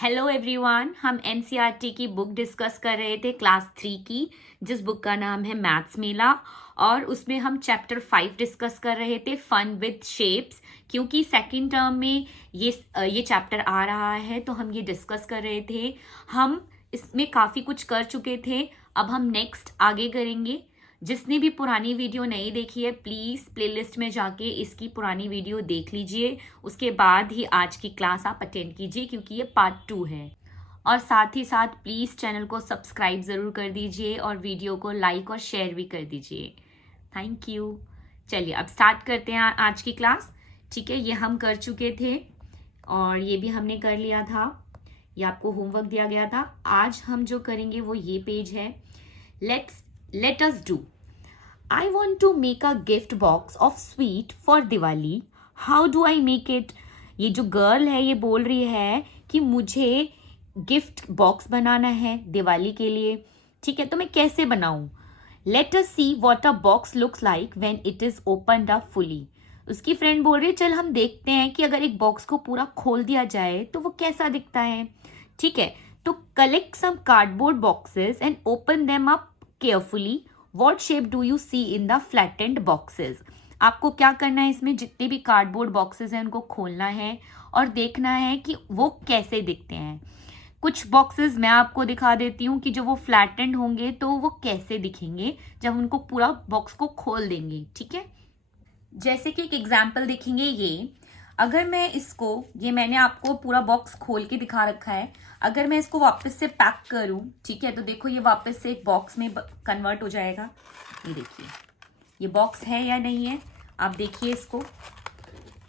Hello everyone, हम NCERT की book discuss कर रहे थे क्लास 3 की, जिस बुक का नाम है मैथ्स मेला। और उसमें हम चैप्टर 5 डिस्कस कर रहे थे, फन विद शेप्स। क्योंकि सेकंड टर्म में ये चैप्टर आ रहा है तो हम ये डिस्कस कर रहे थे। हम इसमें काफ़ी कुछ कर चुके थे, अब हम नेक्स्ट आगे करेंगे। जिसने भी पुरानी वीडियो नहीं देखी है, प्लीज़ प्लेलिस्ट में जाके इसकी पुरानी वीडियो देख लीजिए। उसके बाद ही आज की क्लास आप अटेंड कीजिए, क्योंकि ये पार्ट 2 है। और साथ ही साथ प्लीज़ चैनल को सब्सक्राइब ज़रूर कर दीजिए और वीडियो को लाइक और शेयर भी कर दीजिए। Thank you. चलिए अब स्टार्ट करते हैं आज की क्लास। ठीक है, ये हम कर चुके थे और ये भी हमने कर लिया था। ये आपको होमवर्क दिया गया था। आज हम जो करेंगे वो ये पेज है। Let us do. I want to make a gift box of sweet for Diwali. How do I make it? ये जो गर्ल है ये बोल रही है कि मुझे गिफ्ट बॉक्स बनाना है दिवाली के लिए। ठीक है, तो मैं कैसे बनाऊं? Let us see what a box looks like when it is opened up fully. उसकी फ्रेंड बोल रही है चल हम देखते हैं कि अगर एक बॉक्स को पूरा खोल दिया जाए तो वो कैसा दिखता है। ठीक है, तो collect some cardboard boxes and open them up carefully. What shape do you see in the flattened boxes? आपको क्या करना है, इसमें जितने भी कार्डबोर्ड बॉक्सेस हैं उनको खोलना है और देखना है कि वो कैसे दिखते हैं। कुछ बॉक्सेस मैं आपको दिखा देती हूँ कि जो वो फ्लैटेंड होंगे तो वो कैसे दिखेंगे जब उनको पूरा बॉक्स को खोल देंगे। ठीक है, जैसे कि एक एग्जाम्पल देखेंगे ये। अगर मैं इसको, ये मैंने आपको पूरा बॉक्स खोल के दिखा रखा है, अगर मैं इसको वापस से पैक करूं, ठीक है, तो देखो ये वापस से एक बॉक्स में कन्वर्ट हो जाएगा। ये देखिए ये बॉक्स है या नहीं है, आप देखिए इसको।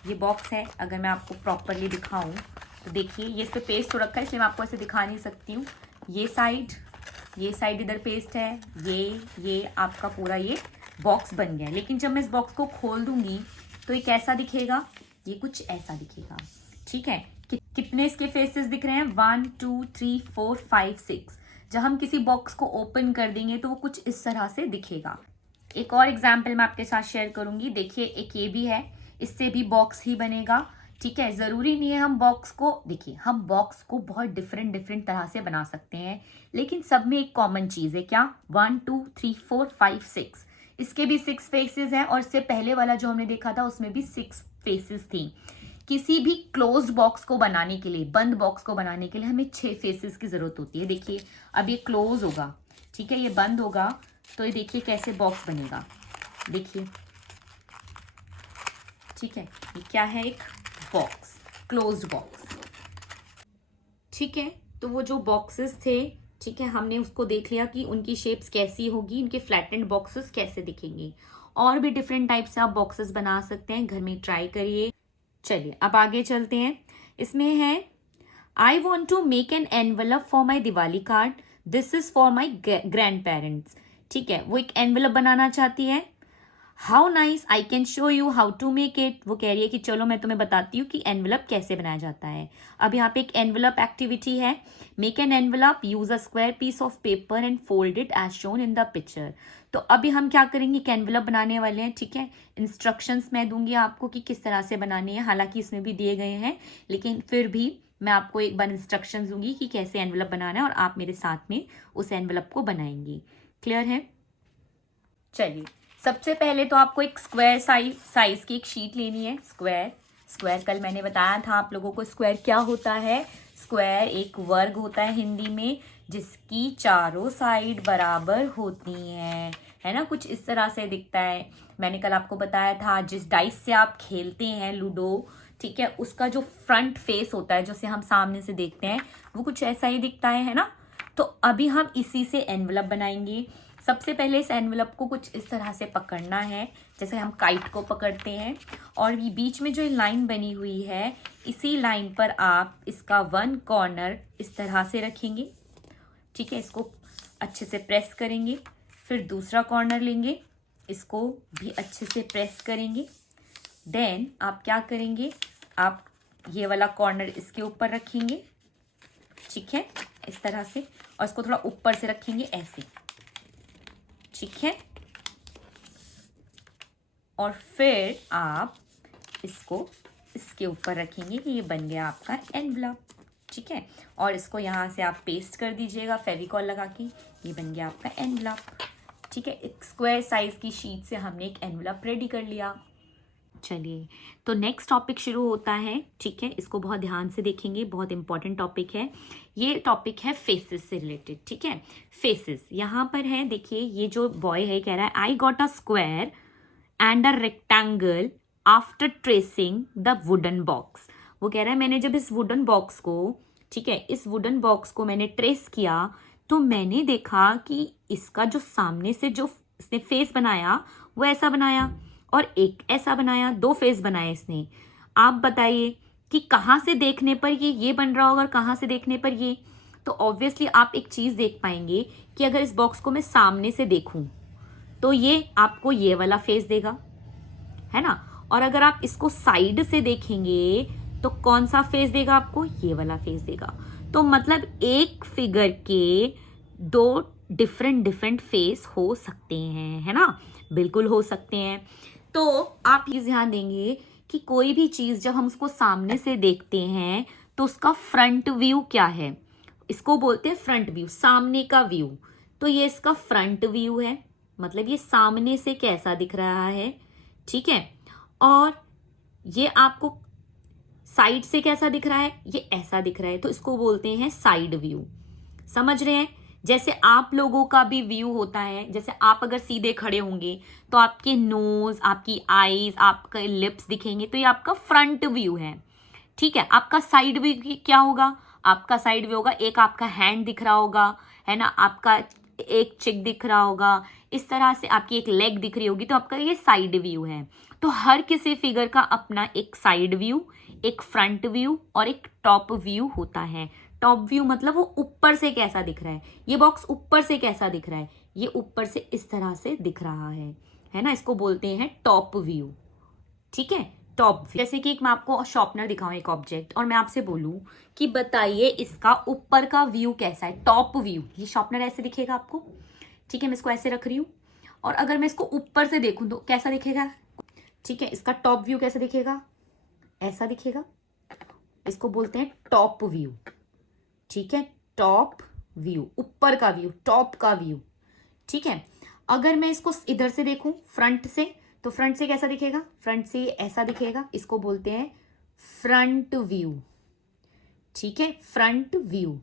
ये बॉक्स है, अगर मैं आपको प्रॉपरली दिखाऊं तो देखिए ये इस पे पेस्ट हो रखा है, इसलिए मैं आपको ऐसे दिखा नहीं सकती हूँ। ये साइड इधर पेस्ट है, ये आपका पूरा ये बॉक्स बन गया है। लेकिन जब मैं इस बॉक्स को खोल दूंगी तो ये कैसा दिखेगा? ये कुछ ऐसा दिखेगा। ठीक है, कितने इसके फेसेस दिख रहे हैं? 1 2 3 4 5 6। जब हम किसी बॉक्स को ओपन कर देंगे तो वो कुछ इस तरह से दिखेगा। एक और एग्जाम्पल मैं आपके साथ शेयर करूंगी। देखिए एक ये भी है, इससे भी बॉक्स ही बनेगा। ठीक है, जरूरी नहीं है हम बॉक्स को, देखिए हम बॉक्स को बहुत डिफरेंट तरह से बना सकते हैं, लेकिन सब में एक कॉमन चीज है। क्या? 1 2 3 4 5 6। इसके भी 6 फेसेस हैं और इससे पहले वाला जो हमने देखा था उसमें भी 6 फेसेस थी। किसी भी क्लोज्ड बॉक्स को बनाने के लिए, बंद बॉक्स को बनाने के लिए हमें 6 फेसेस की जरूरत होती है। देखिए अब ये क्लोज होगा, ठीक है, ये बंद होगा, तो ये देखिए कैसे बॉक्स बनेगा। देखिए, ठीक है, ये क्या है? एक बॉक्स, क्लोज्ड बॉक्स। ठीक है, तो वो जो बॉक्सेस थे, ठीक है, हमने उसको देख लिया कि उनकी शेप्स कैसी होगी, इनके फ्लैटेंड बॉक्सेस कैसे दिखेंगे। और भी डिफरेंट टाइप से आप बॉक्सेस बना सकते हैं, घर में ट्राई करिए। चलिए अब आगे चलते हैं। इसमें है I want to make an envelope for my Diwali card, this is for my grandparents. ठीक है, वो एक एनवेलप बनाना चाहती है। How nice, I can show you how to make it. वो कह रही है कि चलो मैं तुम्हें बताती हूँ कि एनवेलप कैसे बनाया जाता है। अब यहाँ पे एक एनवेलप एक्टिविटी है। Make an envelope, use a square piece of paper and fold it as shown in the picture. तो अभी हम क्या करेंगे, एक एनवेलप बनाने वाले हैं। ठीक है, इंस्ट्रक्शंस मैं दूंगी आपको कि किस तरह से बनाने हैं, हालांकि इसमें भी दिए गए हैं, लेकिन फिर भी मैं आपको एक बार इंस्ट्रक्शंस दूंगी कि कैसे एनवेलप बनाना है और आप मेरे साथ में उस एनवेलप को बनाएंगे। क्लियर है? चलिए सबसे पहले तो आपको एक स्क्वायर साइज की एक शीट लेनी है। स्क्वायर कल मैंने बताया था आप लोगों को स्क्वायर क्या होता है। स्क्वायर एक वर्ग होता है हिंदी में, जिसकी चारों साइड बराबर होती हैं, है ना, कुछ इस तरह से दिखता है। मैंने कल आपको बताया था जिस डाइस से आप खेलते हैं लूडो, ठीक है, उसका जो फ्रंट फेस होता है, जिसे हम सामने से देखते हैं, वो कुछ ऐसा ही दिखता है ना। तो अभी हम इसी से एनवेलप बनाएंगे। सबसे पहले इस एनवेलप को कुछ इस तरह से पकड़ना है, जैसे हम काइट को पकड़ते हैं। और ये बीच में जो लाइन बनी हुई है, इसी लाइन पर आप इसका वन कॉर्नर इस तरह से रखेंगे। ठीक है, इसको अच्छे से प्रेस करेंगे। फिर दूसरा कॉर्नर लेंगे, इसको भी अच्छे से प्रेस करेंगे। देन आप क्या करेंगे, आप ये वाला कॉर्नर इसके ऊपर रखेंगे, ठीक है, इस तरह से, और इसको थोड़ा ऊपर से रखेंगे ऐसे, ठीक है। और फिर आप इसको इसके ऊपर रखेंगे कि ये बन गया आपका एनवेलप। ठीक है। और इसको यहाँ से आप पेस्ट कर दीजिएगा फेविकॉल लगा के, ये बन गया आपका एनवलप। ठीक है, एक स्क्वायर साइज की शीट से हमने एक एनवलप रेडी कर लिया। चलिए, तो नेक्स्ट टॉपिक शुरू होता है। ठीक है, इसको बहुत ध्यान से देखेंगे, बहुत इंपॉर्टेंट टॉपिक है। ये टॉपिक है फेसेस से रिलेटेड। ठीक है, फेसेस यहाँ पर है। देखिए, ये जो बॉय है कह रहा है I got a square and a rectangle after tracing the wooden box. वो कह रहा है मैंने जब इस वुडन बॉक्स को, ठीक है, इस वुडन बॉक्स को मैंने ट्रेस किया तो मैंने देखा कि इसका जो सामने से जो इसने फेस बनाया वो ऐसा बनाया और एक ऐसा बनाया, दो फेस बनाए इसने। आप बताइए कि कहाँ से देखने पर ये बन रहा होगा और कहाँ से देखने पर ये। तो ऑब्वियसली आप एक चीज देख पाएंगे कि अगर इस बॉक्स को मैं सामने से देखूं तो ये आपको ये वाला फेस देगा, है ना। और अगर आप इसको साइड से देखेंगे तो कौन सा फेस देगा आपको, ये वाला फेस देगा। तो मतलब एक फिगर के दो डिफरेंट फेस हो सकते हैं, है ना, बिल्कुल हो सकते हैं। तो आप ये ध्यान देंगे कि कोई भी चीज जब हम उसको सामने से देखते हैं तो उसका फ्रंट व्यू क्या है, इसको बोलते हैं फ्रंट व्यू, सामने का व्यू। तो ये इसका फ्रंट व्यू है, मतलब ये सामने से कैसा दिख रहा है। ठीक है, और ये आपको साइड से कैसा दिख रहा है, ये ऐसा दिख रहा है, तो इसको बोलते हैं साइड व्यू। समझ रहे हैं। जैसे आप लोगों का भी व्यू होता है, जैसे आप अगर सीधे खड़े होंगे तो आपके नोज, आपकी आईज, आपके लिप्स दिखेंगे, तो ये आपका फ्रंट व्यू है। ठीक है, आपका साइड व्यू क्या होगा, आपका साइड व्यू होगा एक आपका हैंड दिख रहा होगा, है ना, आपका एक चिक दिख रहा होगा, इस तरह से आपकी एक लेग दिख रही होगी, तो आपका ये साइड व्यू है। तो हर किसी फिगर का अपना एक साइड व्यू, एक फ्रंट व्यू और एक टॉप व्यू होता है। टॉप व्यू मतलब वो ऊपर से कैसा दिख रहा है, ये बॉक्स ऊपर से कैसा दिख रहा है, ये ऊपर से इस तरह से दिख रहा है ना, इसको बोलते हैं टॉप व्यू। ठीक है, टॉप व्यू। जैसे कि मैं आपको शॉर्पनर दिखाऊं एक ऑब्जेक्ट और मैं आपसे बोलूं कि बताइए इसका ऊपर का व्यू कैसा है, टॉप व्यू। ये शॉर्पनर ऐसे दिखेगा आपको। ठीक है, मैं इसको ऐसे रख रही हूं और अगर मैं इसको ऊपर से देखूं तो कैसा दिखेगा। ठीक है, इसका टॉप व्यू कैसा दिखेगा, ऐसा दिखेगा, इसको बोलते हैं टॉप व्यू। ठीक है, टॉप व्यू, ऊपर का व्यू, टॉप का व्यू। ठीक है, अगर मैं इसको इधर से देखूं फ्रंट से, तो फ्रंट से कैसा दिखेगा, फ्रंट से ऐसा दिखेगा, इसको बोलते हैं फ्रंट व्यू। ठीक है, फ्रंट व्यू।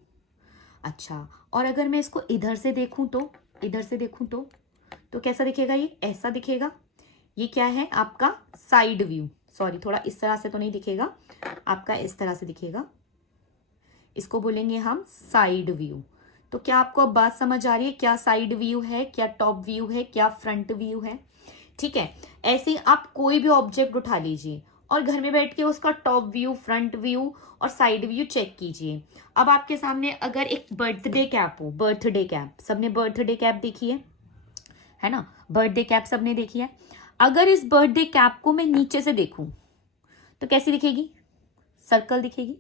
अच्छा, और अगर मैं इसको इधर से देखूं तो, इधर से देखूं तो कैसा दिखेगा, ये ऐसा दिखेगा। ये क्या है आपका साइड व्यू। सॉरी, थोड़ा इस तरह से तो नहीं दिखेगा, आपका इस तरह से दिखेगा, इसको बोलेंगे हम साइड व्यू। तो क्या आपको अब बात समझ आ रही है, क्या साइड व्यू है, क्या टॉप व्यू है, क्या फ्रंट व्यू है। ठीक है, ऐसे ही आप कोई भी ऑब्जेक्ट उठा लीजिए और घर में बैठ के उसका टॉप व्यू, फ्रंट व्यू और साइड व्यू चेक कीजिए। अब आपके सामने अगर एक बर्थडे कैप हो, बर्थडे कैप, सबने बर्थडे कैप देखी है ना, बर्थडे कैप सबने देखी है। अगर इस बर्थडे कैप को मैं नीचे से देखूं तो कैसी दिखेगी, सर्कल दिखेगी।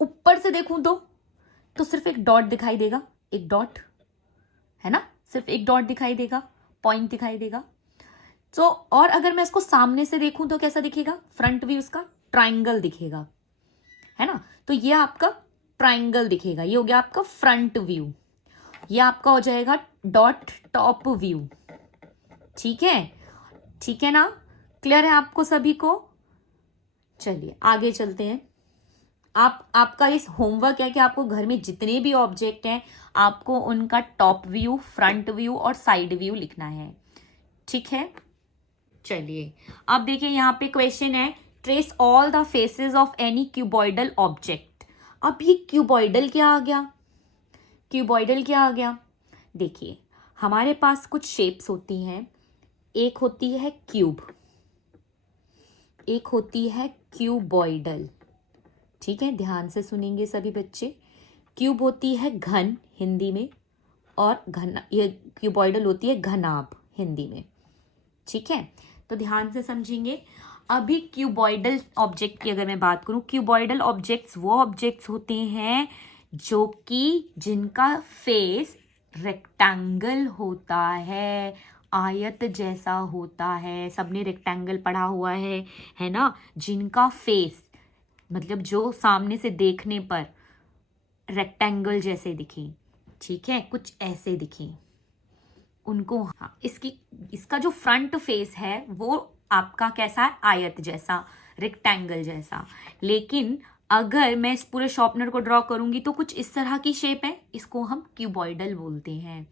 ऊपर से देखूं तो सिर्फ एक डॉट दिखाई देगा, एक डॉट, है ना, सिर्फ एक डॉट दिखाई देगा, पॉइंट दिखाई देगा। तो और अगर मैं इसको सामने से देखूं तो कैसा दिखेगा, फ्रंट व्यू इसका ट्राइंगल दिखेगा, है ना। तो ये आपका ट्राइंगल दिखेगा, ये हो गया आपका फ्रंट व्यू। ये आपका हो जाएगा डॉट टॉप व्यू। ठीक है, ठीक है ना, क्लियर है आपको सभी को। चलिए आगे चलते हैं। आपका इस होमवर्क है कि आपको घर में जितने भी ऑब्जेक्ट हैं आपको उनका टॉप व्यू, फ्रंट व्यू और साइड व्यू लिखना है। ठीक है, चलिए अब देखिए यहाँ पे क्वेश्चन है, trace all the faces of any cuboidal object. अब ये क्यूबॉइडल क्या आ गया, क्यूबॉइडल क्या आ गया। देखिए हमारे पास कुछ शेप्स होती हैं, एक होती है क्यूब, एक होती है क्यूबॉइडल। ठीक है, ध्यान से सुनेंगे सभी बच्चे। क्यूब होती है घन हिंदी में और घन, ये क्यूबॉइडल होती है घनाभ हिंदी में। ठीक है, तो ध्यान से समझेंगे। अभी क्यूबॉइडल ऑब्जेक्ट की अगर मैं बात करूं, क्यूबॉइडल ऑब्जेक्ट्स वो ऑब्जेक्ट्स होते हैं जो कि जिनका फेस रेक्टेंगल होता है, आयत जैसा होता है। सबने रेक्टेंगल पढ़ा हुआ है ना, जिनका फेस मतलब जो सामने से देखने पर रेक्टेंगल जैसे दिखे, ठीक है, कुछ ऐसे दिखे उनको। हाँ, इसका जो फ्रंट फेस है वो आपका कैसा है, आयत जैसा, रेक्टेंगल जैसा। लेकिन अगर मैं इस पूरे शॉर्पनर को ड्रॉ करूंगी तो कुछ इस तरह की शेप है, इसको हम क्यूबॉइडल बोलते हैं।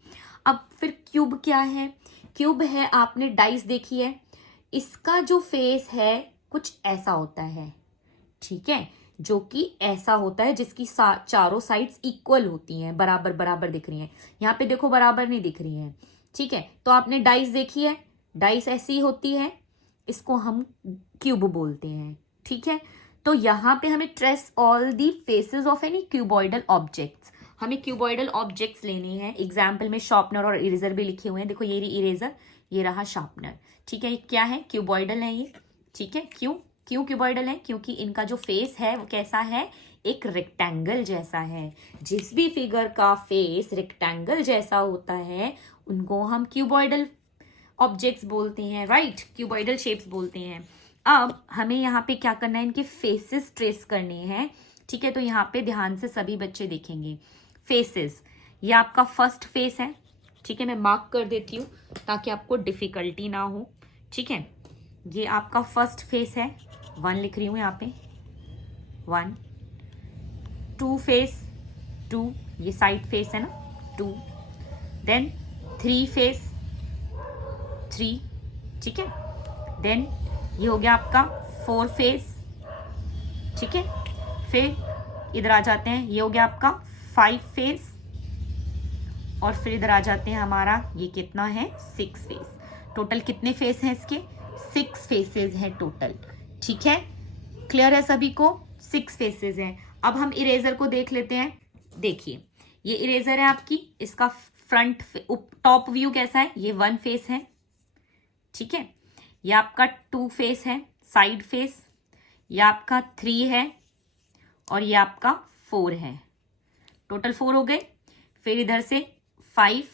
अब फिर क्यूब क्या है? क्यूब है, आपने डाइस देखी है, इसका जो फेस है कुछ ऐसा होता है, ठीक है, जो कि ऐसा होता है, जिसकी चारों साइड्स इक्वल होती हैं, बराबर बराबर दिख रही हैं। यहाँ पे देखो बराबर नहीं दिख रही हैं, ठीक है। तो आपने डाइस देखी है, डाइस ऐसी होती है, इसको हम क्यूब बोलते हैं, ठीक है। तो यहाँ पे हमें trace all the faces of any cuboidal objects, हमें क्यूबॉइडल ऑब्जेक्ट्स लेने हैं। एग्जाम्पल में शार्पनर और इरेजर भी लिखे हुए हैं, देखो ये रही इरेजर, ये रहा शार्पनर, ठीक है। ये क्या है? क्यूबॉइडल है ये, ठीक है। क्यों क्यूबॉइडल है? क्योंकि इनका जो फेस है वो कैसा है, एक रेक्टेंगल जैसा है। जिस भी फिगर का फेस रेक्टेंगल जैसा होता है उनको हम क्यूबॉइडल ऑब्जेक्ट्स बोलते हैं, राइट, क्यूबॉइडल शेप्स बोलते हैं। अब हमें यहाँ पे क्या करना है, इनके फेसेस ट्रेस करने हैं, ठीक है। तो यहाँ पे ध्यान से सभी बच्चे देखेंगे फेसेस। ये आपका फर्स्ट फेस है, ठीक है, मैं मार्क कर देती हूँ ताकि आपको डिफिकल्टी ना हो, ठीक है। ये आपका फर्स्ट फेस है, 1 लिख रही हूँ यहाँ पे, 1। 2 फेस, 2, ये साइड फेस है ना, 2। देन 3 फेस, 3, ठीक है। देन ये हो गया आपका 4 फेस, ठीक है। फिर इधर आ जाते हैं, ये हो गया आपका 5 फेस, और फिर इधर आ जाते हैं हमारा, ये कितना है, 6 फेस। टोटल कितने फेस हैं इसके? 6 फेसेस हैं टोटल, ठीक है। क्लियर है सभी को? 6 फेसेस हैं। अब हम इरेजर को देख लेते हैं। देखिए ये इरेजर है आपकी, इसका फ्रंट टॉप व्यू कैसा है, ये 1 फेस है, ठीक है। ये आपका 2 फेस है, साइड फेस, ये आपका 3 है, और ये आपका 4 है। टोटल 4 हो गए। फिर इधर से 5,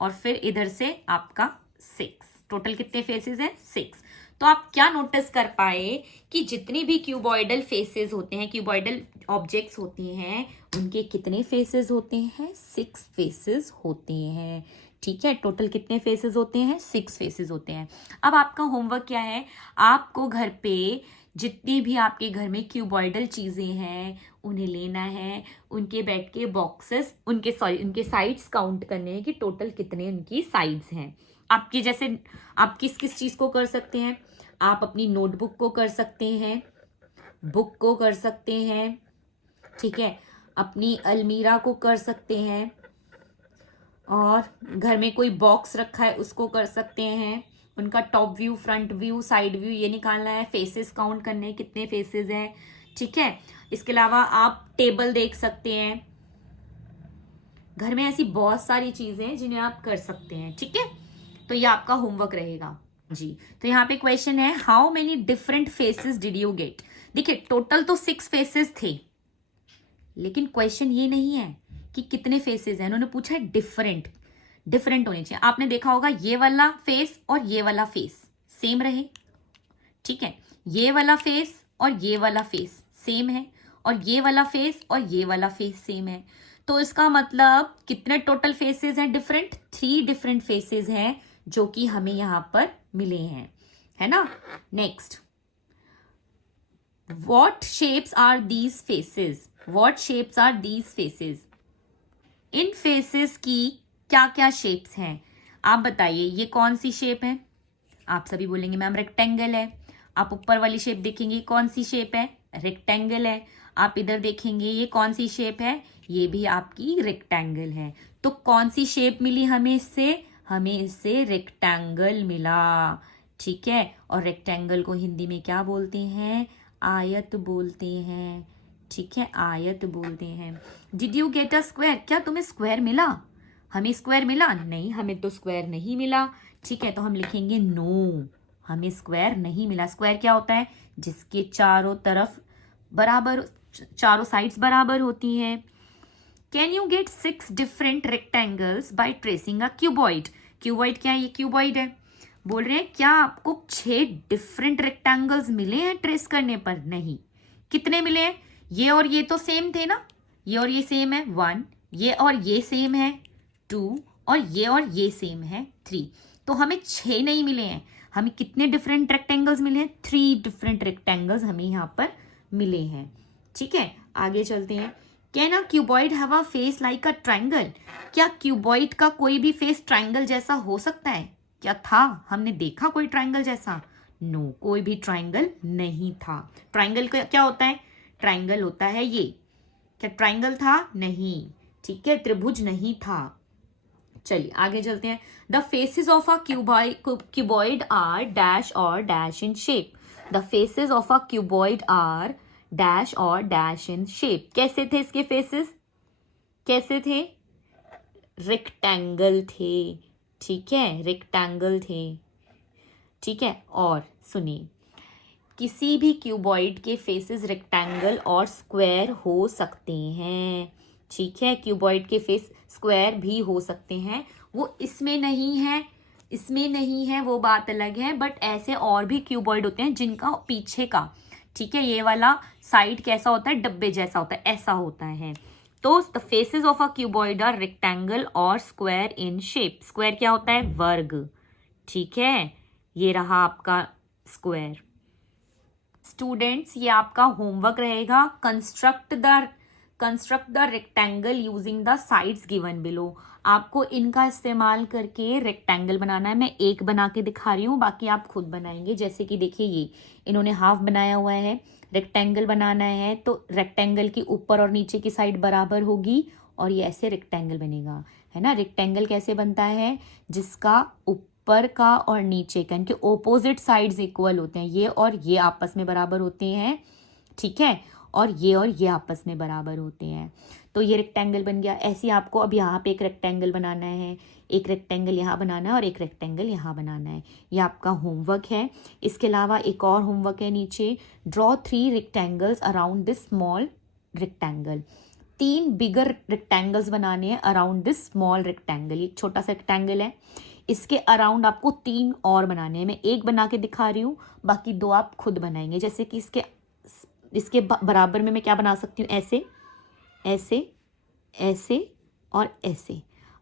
और फिर इधर से आपका 6। टोटल कितने फेसेस हैं? 6। तो आप क्या नोटिस कर पाए कि जितनी भी क्यूबॉइडल फेसेस होते हैं, क्यूबॉइडल ऑब्जेक्ट्स होती हैं, उनके कितने फेसेस होते हैं? 6 फेसेस होते हैं, ठीक है। टोटल कितने फेसेस होते हैं? 6 फेसेस होते हैं। अब आपका होमवर्क क्या है? आपको घर पे जितनी भी आपके घर में क्यूबॉइडल चीजें हैं उन्हें लेना है, उनके बैठ के बॉक्सेस, उनके साइड्स काउंट करने हैं कि टोटल कितने उनकी साइड्स हैं। आपकी जैसे आप किस किस चीज को कर सकते हैं? आप अपनी नोटबुक को कर सकते हैं, बुक को कर सकते हैं, ठीक है, अपनी अलमीरा को कर सकते हैं, और घर में कोई बॉक्स रखा है उसको कर सकते हैं। उनका top view, front view, side view ये निकालना है, फेसेस काउंट करने हैं कितने फेसेस हैं, ठीक है। इसके अलावा आप टेबल देख सकते हैं। घर में ऐसी बहुत सारी चीजें हैं जिन्हें आप कर सकते हैं, ठीक है। तो ये आपका होमवर्क रहेगा जी। तो यहाँ पे क्वेश्चन है, how many different phases did you get? देखिए टोटल तो 6 फेसेस थे, लेकिन क्वेश्चन ये नहीं है कि कितने फेसेस हैं, उन्होंने पूछा है डिफरेंट। डिफरेंट होने चाहिए। आपने देखा होगा ये वाला फेस और ये वाला फेस सेम रहे, ठीक है, ये वाला फेस और ये वाला फेस सेम है, और ये वाला फेस और ये वाला फेस सेम है। तो इसका मतलब कितने टोटल फेसेस हैं डिफरेंट? 3 डिफरेंट फेसेस हैं जो कि हमें यहां पर मिले हैं, है ना। Next, what shapes are these faces? What shapes are these faces? इन फेसेस की क्या क्या शेप्स हैं? आप बताइए, ये कौन सी शेप है? आप सभी बोलेंगे मैम रेक्टेंगल है। आप ऊपर वाली शेप देखेंगे, कौन सी शेप है? रेक्टेंगल है। आप इधर देखेंगे, ये कौन सी शेप है? ये भी आपकी रेक्टेंगल है। तो कौन सी शेप मिली हमें इससे? हमें इससे रेक्टेंगल मिला, ठीक है। और रेक्टेंगल को हिंदी में क्या बोलते हैं? आयत बोलते हैं, ठीक है, आयत बोलते हैं। Did you get a square? क्या तुम्हें स्क्वायर मिला? हमें स्क्वायर मिला? नहीं, हमें तो स्क्वायर नहीं मिला, ठीक है। तो हम लिखेंगे नो, हमें स्क्वायर नहीं मिला। स्क्वायर क्या होता है? जिसके चारों तरफ बराबर, चारों साइड्स बराबर होती हैं। Can you get 6 different rectangles by tracing a cuboid? Cuboid क्या है? ये क्यूबॉइड है। बोल रहे हैं क्या आपको 6 डिफरेंट रेक्टेंगल्स मिले हैं ट्रेस करने पर? नहीं, कितने मिले हैं? ये और ये तो सेम थे ना, ये और ये सेम है 1, ये और ये सेम है 2, और ये सेम है 3। तो हमें 6 नहीं मिले हैं, हमें कितने डिफरेंट रेक्टेंगल्स मिले हैं? 3 डिफरेंट रेक्टेंगल्स हमें यहाँ पर मिले हैं। ठीक है, आगे चलते हैं। Can a cuboid have a face like a triangle? क्या क्यूबॉइड का कोई भी फेस ट्रायंगल जैसा हो सकता है? क्या था? हमने देखा कोई ट्रायंगल जैसा? नो, कोई भी ट्रायंगल नहीं था। ट्रायंगल क्या होता है? ट्रायंगल होता है ये। क्या ट्रायंगल था? नहीं। ठीक है, त्रिभुज नहीं था। चलिए आगे चलते हैं। The faces of a cuboid are dash और dash in shape. The faces of a cuboid are dash और डैश इन शेप। कैसे थे इसके फेसेस? कैसे थे? रेक्टेंगल थे। ठीक है, रेक्टेंगल थे। ठीक है, और सुनिए, किसी भी क्यूबॉइड के फेसेस रेक्टेंगल और स्क्वायर हो सकते हैं। ठीक है, क्यूबॉइड के फेस स्क्वायर भी हो सकते हैं, वो इसमें नहीं है, इसमें नहीं है, वो बात अलग है। बट ऐसे और भी क्यूबॉइड होते हैं जिनका पीछे का, ठीक है, ये वाला साइड कैसा होता है? डब्बे जैसा होता है, ऐसा होता है। तो the faces of a cuboid are rectangle और स्क्वायर इन शेप। स्क्वायर क्या होता है? वर्ग। ठीक है, ये रहा आपका स्क्वायर। स्टूडेंट्स, ये आपका होमवर्क रहेगा। Construct the rectangle using the sides given below. आपको इनका इस्तेमाल करके रेक्टेंगल बनाना है। मैं एक बना के दिखा रही हूँ, बाकी आप खुद बनाएंगे। जैसे कि देखिए, ये इन्होंने हाफ बनाया हुआ है। रेक्टेंगल बनाना है तो रेक्टेंगल की ऊपर और नीचे की साइड बराबर होगी और ये ऐसे रेक्टेंगल बनेगा, है ना। रेक्टेंगल कैसे बनता है? जिसका ऊपर का और नीचे का, इनके ओपोजिट साइड्स इक्वल होते हैं। ये और ये आपस में बराबर होते हैं, ठीक है, और ये आपस में बराबर होते हैं। तो ये रेक्टेंगल बन गया। ऐसे ही आपको अब यहाँ पे एक रेक्टेंगल बनाना है, एक रेक्टेंगल यहाँ बनाना है और एक रेक्टेंगल यहाँ बनाना है। ये आपका होमवर्क है। इसके अलावा एक और होमवर्क है नीचे। Draw 3 rectangles around this small rectangle. 3 bigger rectangles बनाने हैं अराउंड दिस स्मॉल रेक्टेंगल। ये छोटा सा रेक्टेंगल है, इसके अराउंड आपको 3 और बनाने हैं। मैं एक बना के दिखा रही हूँ, बाकी 2 आप खुद बनाएंगे। जैसे कि इसके बराबर में मैं क्या बना सकती हूँ? ऐसे, ऐसे, ऐसे और ऐसे।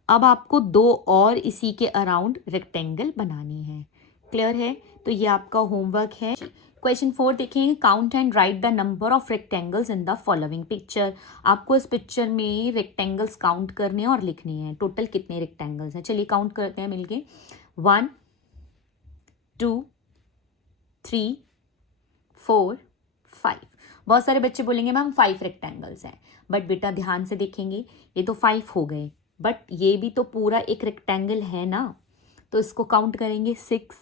अब आपको 2 और इसी के अराउंड रेक्टेंगल बनाने हैं। क्लियर है? तो ये आपका होमवर्क है। क्वेश्चन 4 देखेंगे। Count and right the number of rectangles in the following picture. आपको इस पिक्चर में रेक्टेंगल्स काउंट करने हैं और लिखने हैं। टोटल कितने रेक्टेंगल्स हैं? चलिए काउंट करते हैं मिलके। 1 2 3 4 5। बहुत सारे बच्चे बोलेंगे मैम 5 रेक्टेंगल्स हैं, बट बेटा ध्यान से देखेंगे, ये तो 5 हो गए, बट ये भी तो पूरा एक रेक्टेंगल है ना। तो इसको काउंट करेंगे 6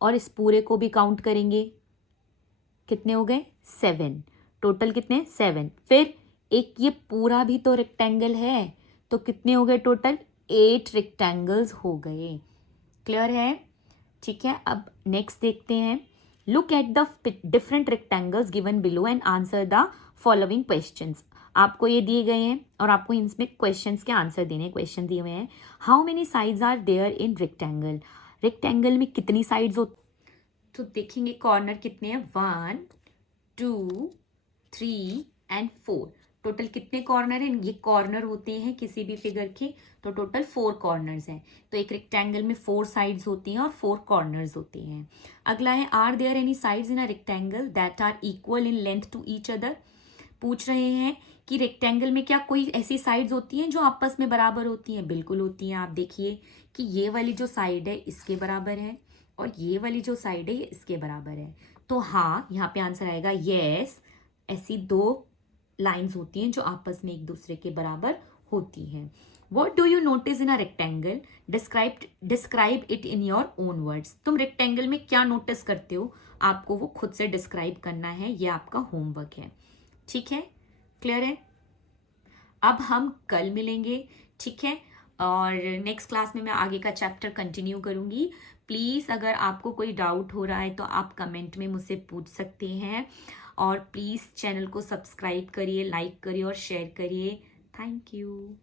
और इस पूरे को भी काउंट करेंगे। कितने हो गए? 7। टोटल कितने? 7। फिर एक ये पूरा भी तो रेक्टेंगल है, तो कितने हो गए टोटल? 8 रेक्टेंगल्स हो गए। क्लियर है? ठीक है, अब नेक्स्ट देखते हैं। Look at the different rectangles given below and answer the following questions. आपको ये दिए गए हैं और आपको इसमें क्वेश्चंस के आंसर देने हैं। क्वेश्चन दिए हुए हैं। How many sides are there in rectangle? Rectangle में कितनी साइड्स होती? तो देखेंगे कॉर्नर कितने हैं? 1 2 3 एंड 4। टोटल कितने कॉर्नर हैं? ये कॉर्नर होते हैं किसी भी फिगर के, तो टोटल 4 कॉर्नर्स हैं। तो एक रेक्टेंगल में 4 साइड्स होती हैं और 4 कॉर्नर्स होते हैं। अगला है, are there any sides in a rectangle that are equal in length to each other? पूछ रहे हैं कि रेक्टेंगल में क्या कोई ऐसी साइड्स होती हैं जो आपस में बराबर होती हैं? बिल्कुल होती हैं। आप देखिए कि ये वाली जो साइड है इसके बराबर है और ये वाली जो साइड है ये इसके बराबर है। तो हाँ, यहाँ पे आंसर आएगा यस। ऐसी 2 लाइंस होती हैं जो आपस में एक दूसरे के बराबर होती हैं। What do you notice in a rectangle? Describe it in your own words. तुम रेक्टेंगल में क्या नोटिस करते हो? आपको वो खुद से डिस्क्राइब करना है। ये आपका होमवर्क है। ठीक है? क्लियर है? अब हम कल मिलेंगे, ठीक है, और नेक्स्ट क्लास में मैं आगे का चैप्टर कंटिन्यू करूंगी। प्लीज़ अगर आपको कोई डाउट हो रहा है तो आप कमेंट में मुझसे पूछ सकते हैं, और प्लीज़ चैनल को सब्सक्राइब करिए, लाइक करिए और शेयर करिए। Thank you.